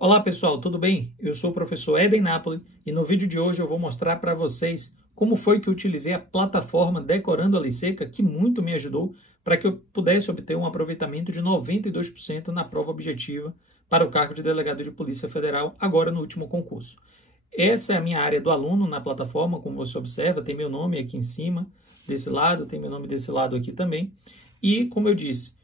Olá pessoal, tudo bem? Eu sou o professor Eden Napoli e no vídeo de hoje eu vou mostrar para vocês como foi que eu utilizei a plataforma Decorando a Lei Seca, que muito me ajudou para que eu pudesse obter um aproveitamento de 92% na prova objetiva para o cargo de delegado de Polícia Federal, agora no último concurso. Essa é a minha área do aluno na plataforma, como você observa, tem meu nome aqui em cima, desse lado, tem meu nome desse lado aqui também. E, como eu disse,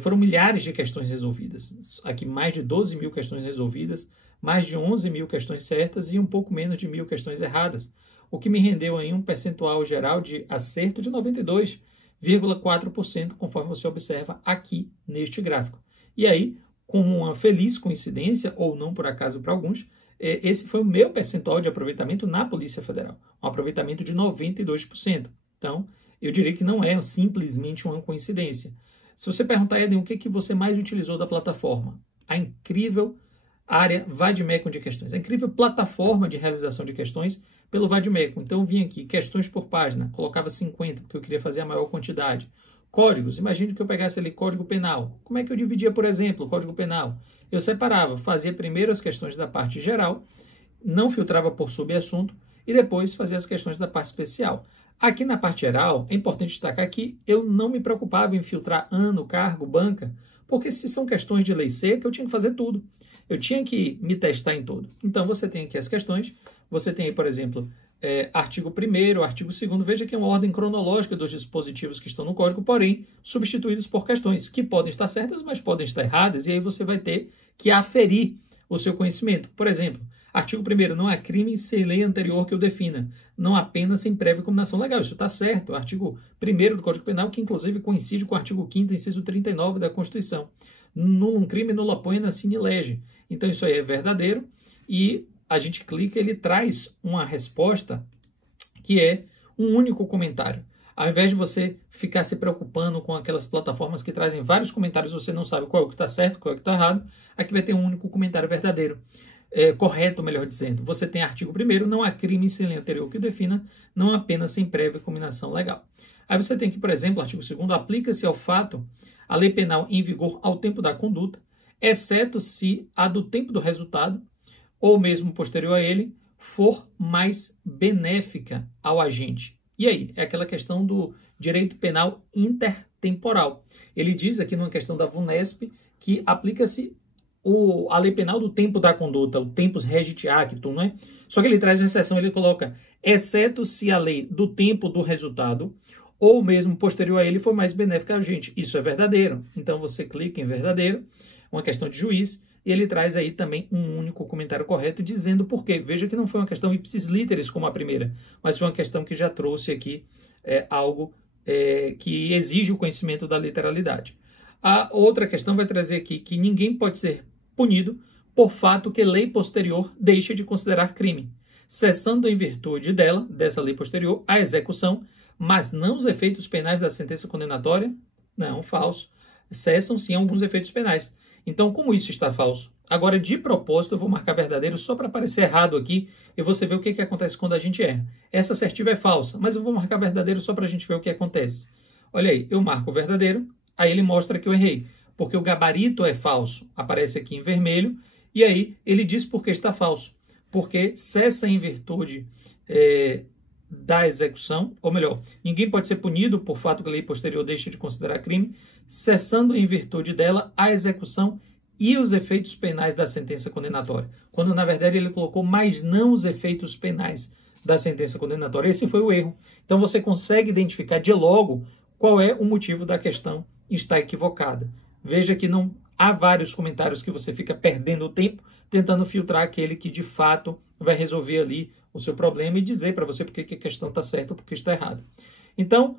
foram milhares de questões resolvidas. Aqui mais de 12 mil questões resolvidas, mais de 11 mil questões certas e um pouco menos de 1.000 questões erradas, o que me rendeu aí um percentual geral de acerto de 92,4%, conforme você observa aqui neste gráfico. E aí, com uma feliz coincidência, ou não por acaso para alguns, esse foi o meu percentual de aproveitamento na Polícia Federal, um aproveitamento de 92%. Então, eu diria que não é simplesmente uma coincidência. Se você perguntar, Eden, o que você mais utilizou da plataforma? A incrível área Vademecum de questões, a incrível plataforma de realização de questões pelo Vademecum. Então, eu vim aqui, questões por página, colocava 50, porque eu queria fazer a maior quantidade. Códigos, imagine que eu pegasse ali Código Penal. Como é que eu dividia, por exemplo, o Código Penal? Eu separava, fazia primeiro as questões da parte geral, não filtrava por subassunto e depois fazia as questões da parte especial. Aqui na parte geral, é importante destacar que eu não me preocupava em filtrar ano, cargo, banca, porque se são questões de lei seca, eu tinha que fazer tudo. Eu tinha que me testar em todo. Então, você tem aqui as questões, você tem aí, por exemplo, artigo 1º, artigo 2º, veja que é uma ordem cronológica dos dispositivos que estão no código, porém, substituídos por questões que podem estar certas, mas podem estar erradas, e aí você vai ter que aferir o seu conhecimento. Por exemplo, artigo 1º, não há crime sem lei anterior que o defina, não há pena sem prévia combinação legal. Isso está certo. Artigo 1º do Código Penal, que inclusive coincide com o artigo 5º, inciso 39 da Constituição. Nullum crime, nulla poena sine lege. Então, isso aí é verdadeiro e a gente clica, ele traz uma resposta que é um único comentário. Ao invés de você ficar se preocupando com aquelas plataformas que trazem vários comentários, você não sabe qual é o que está certo, qual é o que está errado, aqui vai ter um único comentário verdadeiro. Correto, melhor dizendo. Você tem artigo 1º, não há crime sem lei anterior que o defina, não há pena sem prévia combinação legal. Aí você tem aqui, por exemplo, artigo 2º, aplica-se ao fato a lei penal em vigor ao tempo da conduta, exceto se a do tempo do resultado, ou mesmo posterior a ele, for mais benéfica ao agente. E aí? É aquela questão do direito penal intertemporal. Ele diz aqui numa questão da VUNESP que aplica-se a lei penal do tempo da conduta, o tempus regit actum, não é? Só que ele traz a exceção, ele coloca, exceto se a lei do tempo do resultado, ou mesmo posterior a ele, for mais benéfica a gente. Isso é verdadeiro. Então, você clica em verdadeiro, uma questão de juiz, e ele traz aí também um único comentário correto, dizendo por quê. Veja que não foi uma questão ipsis literis, como a primeira, mas foi uma questão que já trouxe aqui algo que exige o conhecimento da literalidade. A outra questão vai trazer aqui que ninguém pode ser punido por fato que lei posterior deixe de considerar crime, cessando em virtude dessa lei posterior, a execução, mas não os efeitos penais da sentença condenatória. Não, falso. Cessam sim alguns efeitos penais. Então, como isso está falso? Agora, de propósito, eu vou marcar verdadeiro só para aparecer errado aqui e você ver o que acontece quando a gente erra. Essa assertiva é falsa, mas eu vou marcar verdadeiro só para a gente ver o que acontece. Olha aí, eu marco verdadeiro, aí ele mostra que eu errei, porque o gabarito é falso, aparece aqui em vermelho, e aí ele diz por que está falso, porque cessa em virtude da execução, ou melhor, ninguém pode ser punido por fato que a lei posterior deixe de considerar crime, cessando em virtude dela a execução e os efeitos penais da sentença condenatória, quando na verdade ele colocou mas não os efeitos penais da sentença condenatória. Esse foi o erro. Então você consegue identificar de logo qual é o motivo da questão estar equivocada. Veja que não há vários comentários que você fica perdendo o tempo tentando filtrar aquele que de fato vai resolver ali o seu problema e dizer para você porque que a questão está certa ou porque está errada. Então,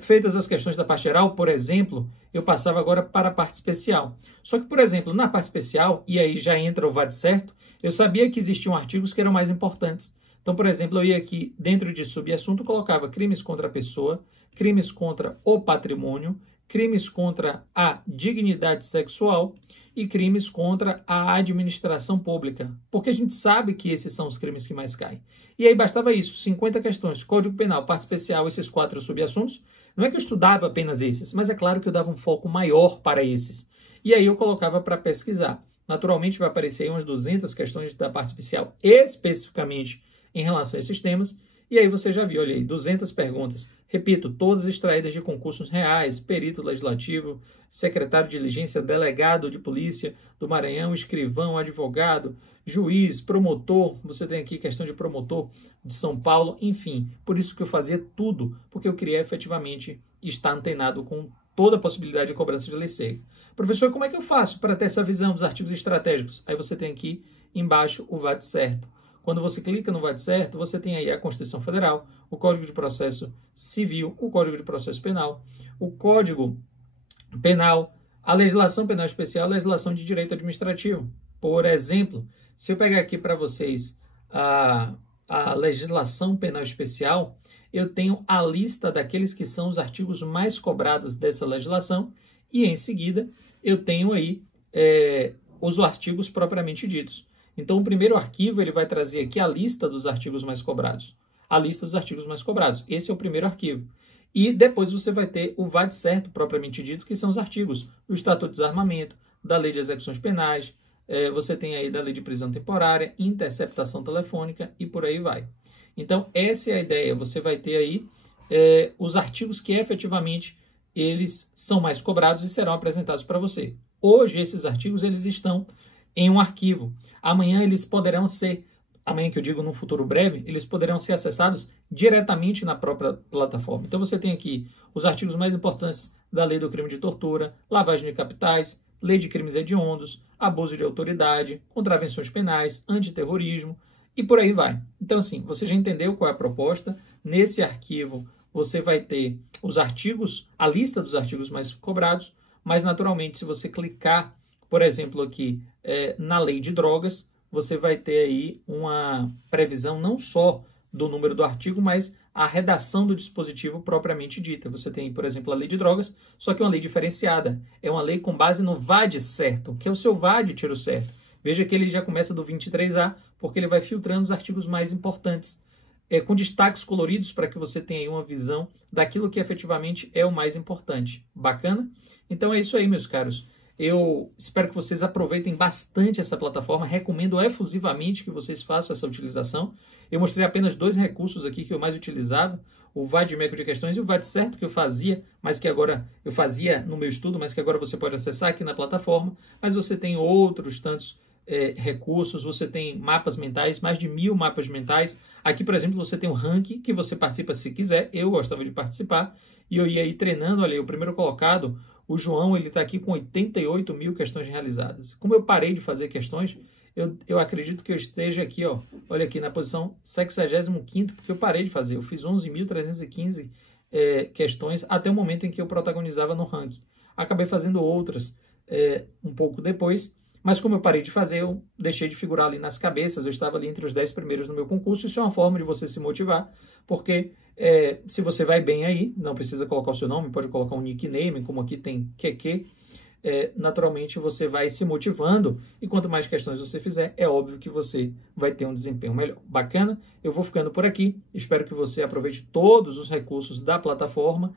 feitas as questões da parte geral, por exemplo, eu passava agora para a parte especial. Só que, por exemplo, na parte especial, e aí já entra o VAD certo, eu sabia que existiam artigos que eram mais importantes. Então, por exemplo, eu ia aqui dentro de subassunto, colocava crimes contra a pessoa, crimes contra o patrimônio, crimes contra a dignidade sexual e crimes contra a administração pública, porque a gente sabe que esses são os crimes que mais caem. E aí bastava isso, 50 questões, Código Penal, parte especial, esses 4 subassuntos. Não é que eu estudava apenas esses, mas é claro que eu dava um foco maior para esses. E aí eu colocava para pesquisar. Naturalmente vai aparecer aí umas 200 questões da parte especial especificamente em relação a esses temas. E aí você já viu, olha aí, 200 perguntas. Repito, todas extraídas de concursos reais, perito legislativo, secretário de diligência, delegado de polícia do Maranhão, escrivão, advogado, juiz, promotor. Você tem aqui questão de promotor de São Paulo, enfim. Por isso que eu fazia tudo, porque eu queria efetivamente estar antenado com toda a possibilidade de cobrança de lei seca. Professor, como é que eu faço para ter essa visão dos artigos estratégicos? Aí você tem aqui embaixo o VAT certo. Quando você clica no VAT certo, você tem aí a Constituição Federal, o Código de Processo Civil, o Código de Processo Penal, o Código Penal, a legislação penal especial, a legislação de direito administrativo. Por exemplo, se eu pegar aqui para vocês a legislação penal especial, eu tenho a lista daqueles que são os artigos mais cobrados dessa legislação e, em seguida, eu tenho aí os artigos propriamente ditos. Então, o primeiro arquivo ele vai trazer aqui a lista dos artigos mais cobrados. A lista dos artigos mais cobrados. Esse é o primeiro arquivo. E depois você vai ter o VAT certo, propriamente dito, que são os artigos do Estatuto de Desarmamento, da Lei de Execuções Penais, você tem aí da Lei de Prisão Temporária, interceptação telefônica e por aí vai. Então, essa é a ideia. Você vai ter aí os artigos que efetivamente eles são mais cobrados e serão apresentados para você. Hoje, esses artigos eles estão em um arquivo. Amanhã eles poderão ser, amanhã que eu digo num futuro breve, eles poderão ser acessados diretamente na própria plataforma. Então você tem aqui os artigos mais importantes da Lei do Crime de Tortura, lavagem de capitais, Lei de Crimes Hediondos, abuso de autoridade, contravenções penais, antiterrorismo e por aí vai. Então assim, você já entendeu qual é a proposta. Nesse arquivo você vai ter os artigos, a lista dos artigos mais cobrados, mas naturalmente se você clicar, por exemplo, aqui na lei de drogas, você vai ter aí uma previsão não só do número do artigo, mas a redação do dispositivo propriamente dita. Você tem, por exemplo, a lei de drogas, só que é uma lei diferenciada. É uma lei com base no VAD certo, que é o seu VAD tiro certo. Veja que ele já começa do 23A, porque ele vai filtrando os artigos mais importantes, com destaques coloridos para que você tenha aí uma visão daquilo que efetivamente é o mais importante. Bacana? Então é isso aí, meus caros. Eu espero que vocês aproveitem bastante essa plataforma, recomendo efusivamente que vocês façam essa utilização. Eu mostrei apenas 2 recursos aqui que eu mais utilizava, o VAD-MECO de questões e o VAT certo que eu fazia, mas que agora eu fazia no meu estudo, mas que agora você pode acessar aqui na plataforma. Mas você tem outros tantos recursos, você tem mapas mentais, mais de 1000 mapas mentais. Aqui, por exemplo, você tem um ranking que você participa se quiser, eu gostava de participar, e eu ia aí treinando. Olha aí, o primeiro colocado, o João, ele está aqui com 88 mil questões realizadas. Como eu parei de fazer questões, eu acredito que eu esteja aqui, ó, olha aqui, na posição 65º, porque eu parei de fazer. Eu fiz 11.315 questões até o momento em que eu protagonizava no ranking. Acabei fazendo outras um pouco depois, mas como eu parei de fazer, eu deixei de figurar ali nas cabeças, eu estava ali entre os 10 primeiros no meu concurso. Isso é uma forma de você se motivar, porque se você vai bem aí, não precisa colocar o seu nome, pode colocar um nickname, como aqui tem QQ, naturalmente você vai se motivando, e quanto mais questões você fizer, é óbvio que você vai ter um desempenho melhor. Bacana? Eu vou ficando por aqui, espero que você aproveite todos os recursos da plataforma,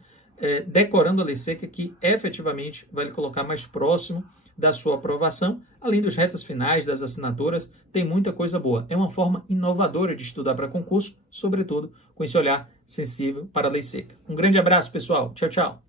decorando a lei seca, que efetivamente vai lhe colocar mais próximo da sua aprovação. Além dos retas finais, das assinaturas, tem muita coisa boa. É uma forma inovadora de estudar para concurso, sobretudo com esse olhar sensível para a lei seca. Um grande abraço, pessoal. Tchau, tchau.